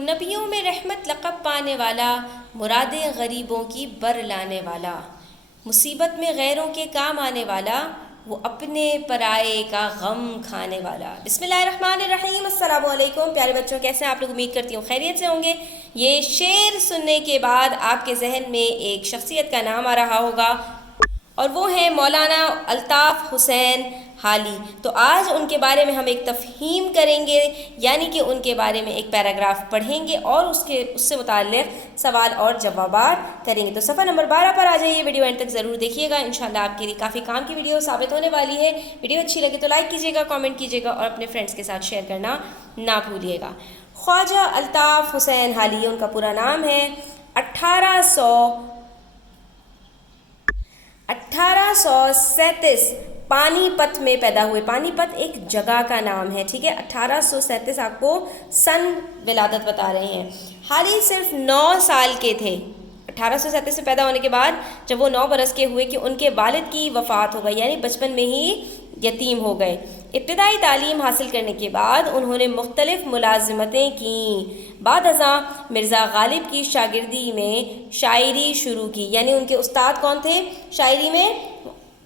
نبیوں میں رحمت لقب پانے والا، مرادیں غریبوں کی بر لانے والا، مصیبت میں غیروں کے کام آنے والا، وہ اپنے پرائے کا غم کھانے والا۔ بسم اللہ الرحمن الرحیم۔ السلام علیکم پیارے بچوں، کیسے ہیں آپ لوگ؟ امید کرتی ہوں خیریت سے ہوں گے۔ یہ شعر سننے کے بعد آپ کے ذہن میں ایک شخصیت کا نام آ رہا ہوگا اور وہ ہیں مولانا الطاف حسین حالی۔ تو آج ان کے بارے میں ہم ایک تفہیم کریں گے، یعنی کہ ان کے بارے میں ایک پیراگراف پڑھیں گے اور اس سے متعلق سوال اور جوابات کریں گے۔ تو صفحہ نمبر 12 پر آ جائیے، ویڈیو اینڈ تک ضرور دیکھیے گا، انشاءاللہ آپ کے لیے کافی کام کی ویڈیو ثابت ہونے والی ہے۔ ویڈیو اچھی لگے تو لائک کیجیے گا، کامنٹ کیجیے گا اور اپنے فرینڈس کے ساتھ شیئر کرنا نہ بھولیے گا۔ خواجہ الطاف حسین حالی، ان کا پورا نام ہے۔ 1837 پانی پت میں پیدا ہوئے۔ پانی پت ایک جگہ کا نام ہے، ٹھیک ہے۔ 1837 آپ کو سن ولادت بتا رہے ہیں۔ حالی صرف 9 سال کے تھے 1837 سے پیدا ہونے کے بعد، جب وہ 9 برس کے ہوئے کہ ان کے والد کی وفات ہو گئی، یعنی بچپن میں ہی یتیم ہو گئے۔ ابتدائی تعلیم حاصل کرنے کے بعد انہوں نے مختلف ملازمتیں کیں۔ بعد ازاں مرزا غالب کی شاگردی میں شاعری شروع کی، یعنی ان کے استاد کون تھے شاعری میں؟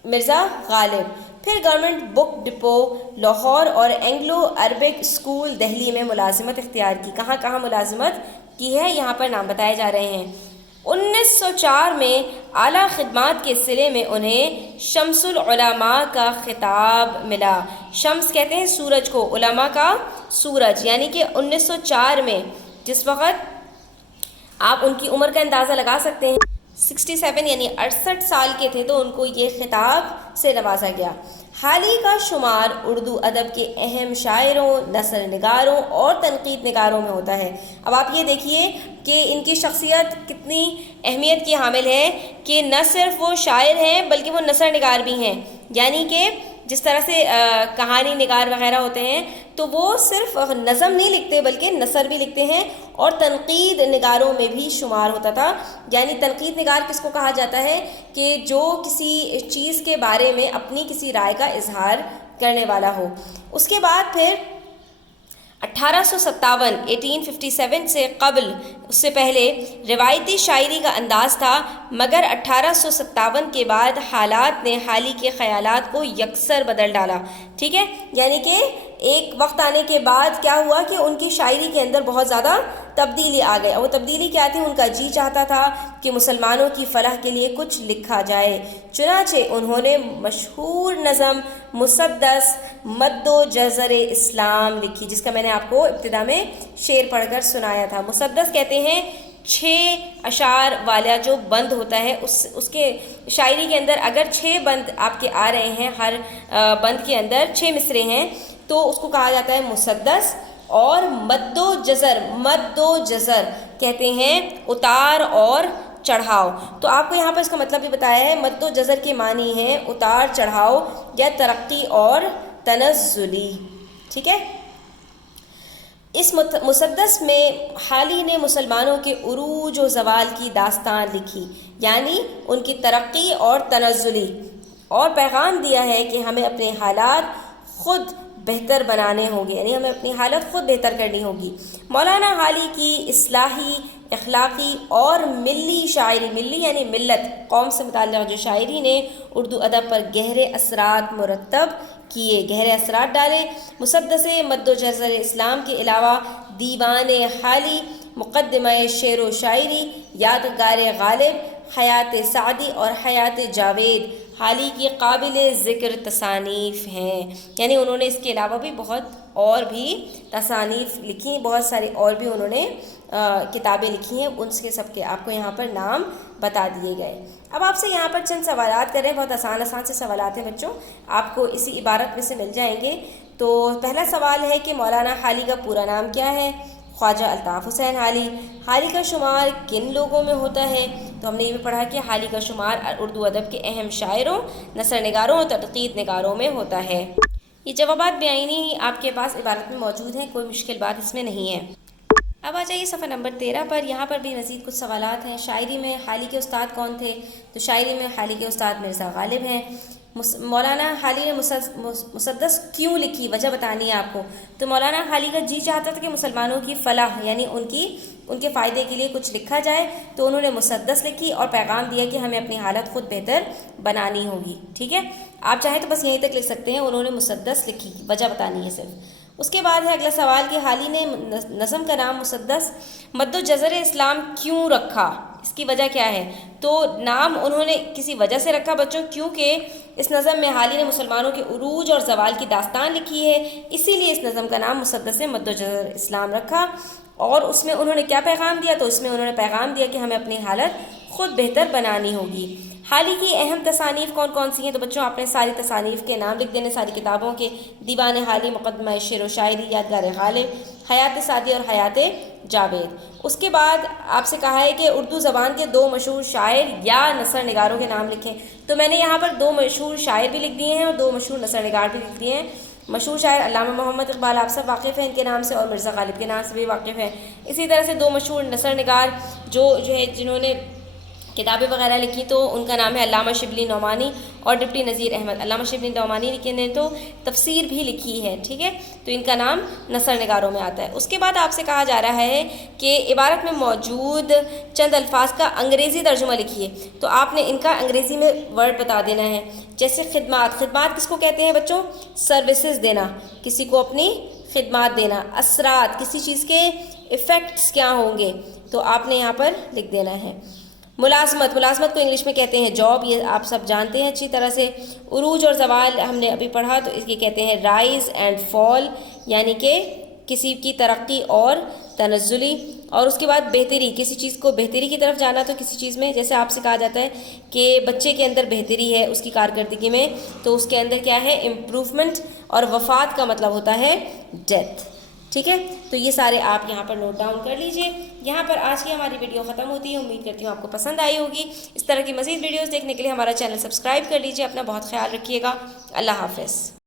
مرزا غالب۔ پھر گورنمنٹ بک ڈپو لاہور اور اینگلو عربک اسکول دہلی میں ملازمت اختیار کی۔ کہاں کہاں ملازمت کی ہے یہاں پر نام بتائے جا رہے ہیں۔ 1904 میں اعلیٰ خدمات کے صلے میں انہیں شمس العلماء کا خطاب ملا۔ شمس کہتے ہیں سورج کو، علماء کا سورج، یعنی کہ 1904 میں، جس وقت آپ ان کی عمر کا اندازہ لگا سکتے ہیں، 67 یعنی 68 سال کے تھے، تو ان کو یہ خطاب سے نوازا گیا۔ حالی کا شمار اردو ادب کے اہم شاعروں، نثر نگاروں اور تنقید نگاروں میں ہوتا ہے۔ اب آپ یہ دیکھیے کہ ان کی شخصیت کتنی اہمیت کی حامل ہے کہ نہ صرف وہ شاعر ہیں بلکہ وہ نثر نگار بھی ہیں، یعنی کہ جس طرح سے کہانی نگار وغیرہ ہوتے ہیں تو وہ صرف نظم نہیں لکھتے بلکہ نثر بھی لکھتے ہیں، اور تنقید نگاروں میں بھی شمار ہوتا تھا۔ یعنی تنقید نگار کس کو کہا جاتا ہے؟ کہ جو کسی چیز کے بارے میں اپنی کسی رائے کا اظہار کرنے والا ہو۔ اس کے بعد پھر 1857 سے قبل، اس سے پہلے روایتی شاعری کا انداز تھا، مگر 1857 کے بعد حالات نے حالی کے خیالات کو یکسر بدل ڈالا، ٹھیک ہے۔ یعنی کہ ایک وقت آنے کے بعد کیا ہوا کہ ان کی شاعری کے اندر بہت زیادہ تبدیلی آ گئی۔ وہ تبدیلی کیا تھی؟ ان کا جی چاہتا تھا کہ مسلمانوں کی فلاح کے لیے کچھ لکھا جائے، چنانچہ انہوں نے مشہور نظم مسدس مد و جزر اسلام لکھی، جس کا میں نے آپ کو ابتدا میں شعر پڑھ کر سنایا تھا۔ مسدس کہتے ہیں 6 اشعار والا جو بند ہوتا ہے، اس کے شاعری کے اندر اگر 6 بند آپ کے آ رہے ہیں، ہر بند کے اندر 6 مصرے ہیں، تو اس کو کہا جاتا ہے مسدس۔ اور مد و جزر کہتے ہیں اتار اور چڑھاؤ۔ تو آپ کو یہاں پر اس کا مطلب بھی بتایا ہے، مد و جزر کے معنی ہیں اتار چڑھاؤ یا ترقی اور تنزلی، ٹھیک ہے۔ اس مسدس میں حالی نے مسلمانوں کے عروج و زوال کی داستان لکھی، یعنی ان کی ترقی اور تنزلی، اور پیغام دیا ہے کہ ہمیں اپنے حالات خود بہتر بنانے ہوں گے، یعنی ہمیں اپنی حالت خود بہتر کرنی ہوگی۔ مولانا حالی کی اصلاحی، اخلاقی اور ملی شاعری، ملی یعنی ملت، قوم سے متعلق جو شاعری نے اردو ادب پر گہرے اثرات مرتب کیے، گہرے اثرات ڈالے۔ مسدس مد و جزر اسلام کے علاوہ دیوان حالی، مقدمہ شعر و شاعری، یادگار غالب، حیات سعدی اور حیات جاوید حالی کی قابل ذکر تصانیف ہیں۔ یعنی انہوں نے اس کے علاوہ بھی بہت اور بھی تصانیف لکھی، بہت سارے اور بھی انہوں نے کتابیں لکھی ہیں، ان کے سب کے آپ کو یہاں پر نام بتا دیے گئے۔ اب آپ سے یہاں پر چند سوالات کر رہے ہیں، بہت آسان سے سوالات ہیں بچوں، آپ کو اسی عبارت میں سے مل جائیں گے۔ تو پہلا سوال ہے کہ مولانا حالی کا پورا نام کیا ہے؟ خواجہ الطاف حسین حالی۔ حالی کا شمار کن لوگوں میں ہوتا ہے؟ تو ہم نے یہ بھی پڑھا کہ حالی کا شمار اردو ادب کے اہم شاعروں، نثر نگاروں اور تنقید نگاروں میں ہوتا ہے۔ یہ جوابات بیانی آپ کے پاس عبارت میں موجود ہیں، کوئی مشکل بات اس میں نہیں ہے۔ اب آ جائیے صفحہ نمبر 13 پر، یہاں پر بھی مزید کچھ سوالات ہیں۔ شاعری میں حالی کے استاد کون تھے؟ تو شاعری میں حالی کے استاد مرزا غالب ہیں۔ مولانا حالی نے مسدس کیوں لکھی، وجہ بتانی ہے آپ کو. تو مولانا حالی کا جی چاہتا تھا کہ مسلمانوں کی فلاح یعنی ان کے فائدے کے لیے کچھ لکھا جائے، تو انہوں نے مسدس لکھی اور پیغام دیا کہ ہمیں اپنی حالت خود بہتر بنانی ہوگی. ٹھیک ہے، آپ چاہیں تو بس یہیں تک لکھ سکتے ہیں، انہوں نے مسدس لکھی، وجہ بتانی ہے صرف. اس کے بعد ہے اگلا سوال کہ حالی نے نظم کا نام مسدس مد و جزر اسلام کیوں رکھا، اس کی وجہ کیا ہے؟ تو نام انہوں نے کسی وجہ سے رکھا بچوں، کیونکہ اس نظم میں حالی نے مسلمانوں کے عروج اور زوال کی داستان لکھی ہے، اسی لیے اس نظم کا نام مسدس مد و جزر اسلام رکھا. اور اس میں انہوں نے کیا پیغام دیا؟ تو اس میں انہوں نے پیغام دیا کہ ہمیں اپنی حالت خود بہتر بنانی ہوگی. حالی کی اہم تصانیف کون کون سی ہیں؟ تو بچوں آپ نے ساری تصانیف کے نام لکھ دینے، ساری کتابوں کے: دیوان حالی، مقدمہ شعر و شاعری، یادگار غالب، حیات سعدی اور حیات جاوید. اس کے بعد آپ سے کہا ہے کہ اردو زبان کے 2 مشہور شاعر یا نثر نگاروں کے نام لکھیں. تو میں نے یہاں پر 2 مشہور شاعر بھی لکھ دیے ہیں اور 2 مشہور نثر نگار بھی لکھ دیے ہیں. مشہور شاعر علامہ محمد اقبال، آپ سب واقف ہیں ان کے نام سے، اور مرزا غالب کے نام سے بھی واقف ہیں. اسی طرح سے 2 مشہور نثر نگار جو ہے جنہوں نے کتابیں وغیرہ لکھی، تو ان کا نام ہے علامہ شبلی نعمانی اور ڈپٹی نذیر احمد. علامہ شبلی نعمانی نے تو تفسیر بھی لکھی ہے. ٹھیک ہے، تو ان کا نام نثر نگاروں میں آتا ہے. اس کے بعد آپ سے کہا جا رہا ہے کہ عبارت میں موجود چند الفاظ کا انگریزی ترجمہ لکھیے. تو آپ نے ان کا انگریزی میں ورڈ بتا دینا ہے. جیسے خدمات، خدمات کس کو کہتے ہیں بچوں؟ سروسز دینا، کسی کو اپنی خدمات دینا. اثرات، کسی چیز کے ایفیکٹس کیا ہوں گے، تو آپ نے یہاں پر لکھ دینا ہے. ملازمت، ملازمت کو انگلش میں کہتے ہیں جاب، یہ آپ سب جانتے ہیں اچھی طرح سے. عروج اور زوال ہم نے ابھی پڑھا، تو اس کی کہتے ہیں رائز اینڈ فال، یعنی کہ کسی کی ترقی اور تنزلی. اور اس کے بعد بہتری، کسی چیز کو بہتری کی طرف جانا، تو کسی چیز میں جیسے آپ سے کہا جاتا ہے کہ بچے کے اندر بہتری ہے اس کی کارکردگی میں، تو اس کے اندر کیا ہے؟ امپروومنٹ. اور وفات کا مطلب ہوتا ہے ڈیتھ. ٹھیک ہے، تو یہ سارے آپ یہاں پر نوٹ ڈاؤن کر لیجئے. یہاں پر آج کی ہماری ویڈیو ختم ہوتی ہے. امید کرتی ہوں آپ کو پسند آئی ہوگی. اس طرح کی مزید ویڈیوز دیکھنے کے لیے ہمارا چینل سبسکرائب کر لیجئے. اپنا بہت خیال رکھیے گا. اللہ حافظ.